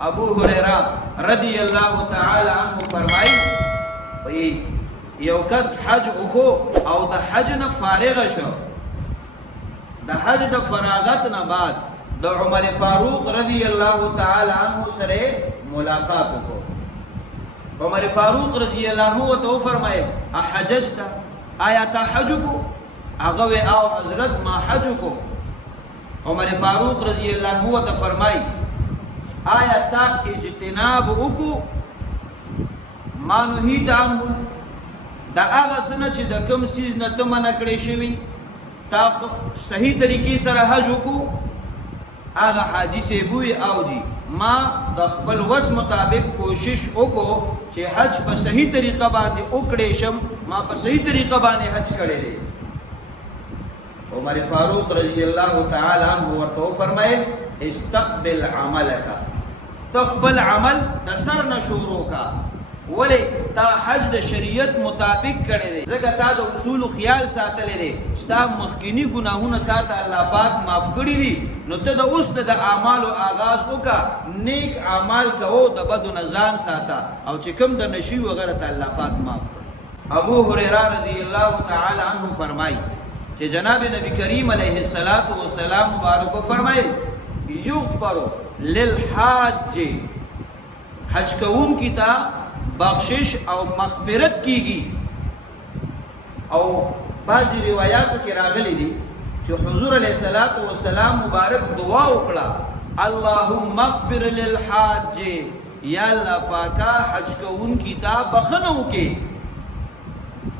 ابو هريره رضی الله تعالی عنہ فرمای یو کس حج وکړو او د حج نه فارغ شو د حج د فراغت نه بعد د عمر فاروق رضی الله تعالی عنہ سره ملاقات وکړو عمر فاروق رضی الله عنه ته فرمایي احججت آیا تا حج کو هغه او حضرت ما حج کو عمر فاروق رضی الله عنه ته فرمایي آیا تا اجتناب وکو ما نهیت عنه دا هغه سنه چې د کوم سیز نه ته منع کړی شوی تا صحیح طریقې سره حج وکو هغه حاجی سی بوی او جی ما د خپل وس مطابق کوشش وکړو چې حج په صحیح طریقه باندې وکړې شم ما په صحیح طریقه باندې حج کړی دی عمر فاروق رضی الله تعالی عنہ ورته فرمایي استقبل عملك تقبل عمل د سر نه شروع کا ولی تا حج د شریعت مطابق کړی دی ځکه تا د اصول خیال ساتلی دی ستا مخکینی ګناهونه تا ته الله پاک معاف کړي دي نو ته د اوس د اعمالو آغاز وکړه نیک اعمال کوو د بدو نه ځان ساته او چې کوم د نشي وغیره ته الله پاک معاف کړي ابو هريره رضی الله تعالی عنہ فرمایي چې جناب نبی کریم علیه السلام مبارک فرمایل یغفر للحاج حج کوون کی تا بخشش او مغفرت کیږي او بعضی روایاتو کې راغلي دي چې حضور علیه السلام مبارک دعا وکړه اللهم اغفر للحاج یا الله پاکا حج کوون کی تا بخنو کې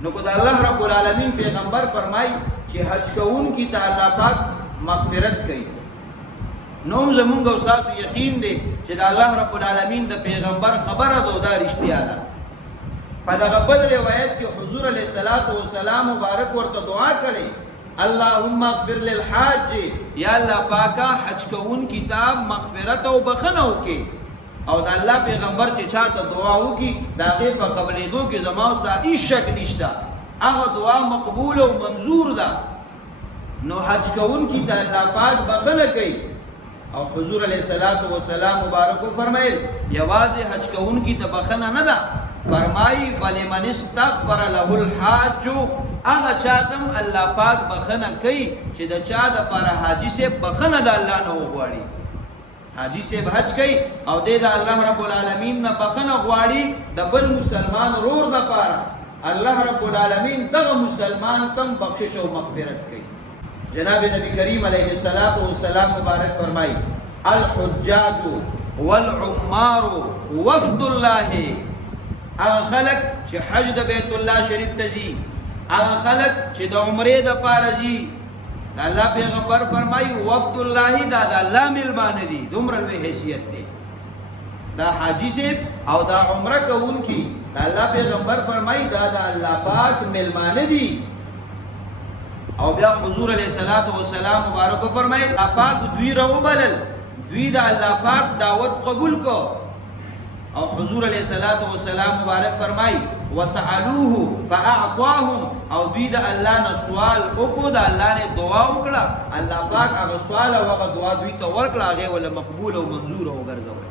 نو کو الله رب العالمین پیغمبر فرمای چې حج کوون کی تا الله پاک مغفرت کوي نوم زمونږ او تاسو یقین دی چې د الله رب العالمین د پیغمبر خبره دا رښتیا ده په دغه بل روایت کې حضور علیه السلام مبارک ورته دعا کړي اللهم اغفر للحاج یا الله پاکا حج کوون کتاب مغفرت او بخنه وکي او د الله پیغمبر چې چاته دعا وکي دا غیر په قبلېدو کې زما او ستا هیڅ شک نشته هغه دعا مقبول او منظور ده نو حج کوون کی ته الله پاک بخنه کوي او حضور علیہ السلام مبارک فرمایل یوازې حج کوون کی ته بخنه نه ده فرمای ولمن استغفر له الحاج هغه چاتم الله پاک بخنه کوي چې د چا د پر حاجی سے بخنه د الله نه وغواړي حاجی سے حج کوي او د الله رب العالمین نه بخنه غواړي د بل مسلمان رور د پاره الله رب العالمین دغه مسلمان تم بخشش او مغفرت کوي جناب نبی کریم علیہ السلام مبارک فرمائی الحجاج والعمار وفد الله اغا خلق چې حج د بیت الله شریف تزي اغا خلق چې د عمره د پارزي الله پیغمبر فرمائی وفد الله دا د الله ملمان دي دومره لوی حیثیت دي دا حاجی سے او دا عمره کوونکی الله پیغمبر فرمائی دا د الله پاک ملمان دي او بیا حضور علیہ السلام مبارک فرمایي الله پاک دوی راو بلل دوی د الله پاک دعوت قبول کو او حضور علیہ السلام مبارک فرمایي وسالوه فاعطاهم او دوی د الله نه سوال وکړو د الله نه دعا وکړه الله پاک هغه سوال او هغه دعا دوی ته ورکړه هغه ول مقبول او منظور او ګرځول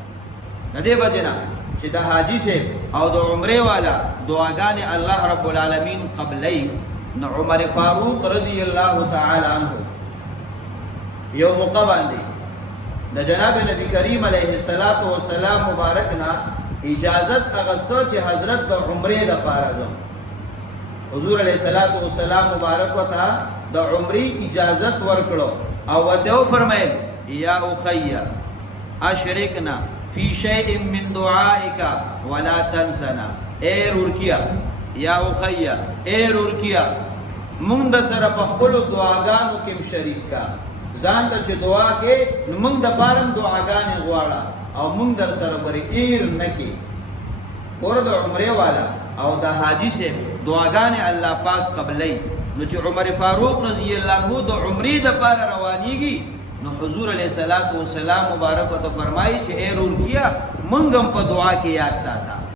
د دې وجنه چې د حاجی سے او د عمره والا دعاګانې الله رب العالمین قبلې نو عمر فاروق رضی الله تعالی عنہ یو موقع باندې د جناب نبی کریم علیه السلام مبارک نا اجازت اغستو چې حضرت د عمره د پاره ځم حضور علیه السلام مبارک وتا د عمره اجازت ورکړو او ورته فرمایل یا اخیا اشرکنا فی شیء من دعائک ولا تنسنا اے رورکیا یا اخیا اے رورکیا مونږ د سره په خپل دعاګانو کې شریک کا ځان ته چې دعا کې نو مونږ د بارم دعاګانې غواړه او مونږ در سره ورګیر نکي ورته عمره والا او د حاجی سے دعاګانې الله پاک قبلې نو چې عمر فاروق رضی الله عنه د عمره د پاره روانيږي نو حضور علیہ السلام مبارک ته فرمایي چې اے رور کیا مونږ هم په دعا کې یاد ساته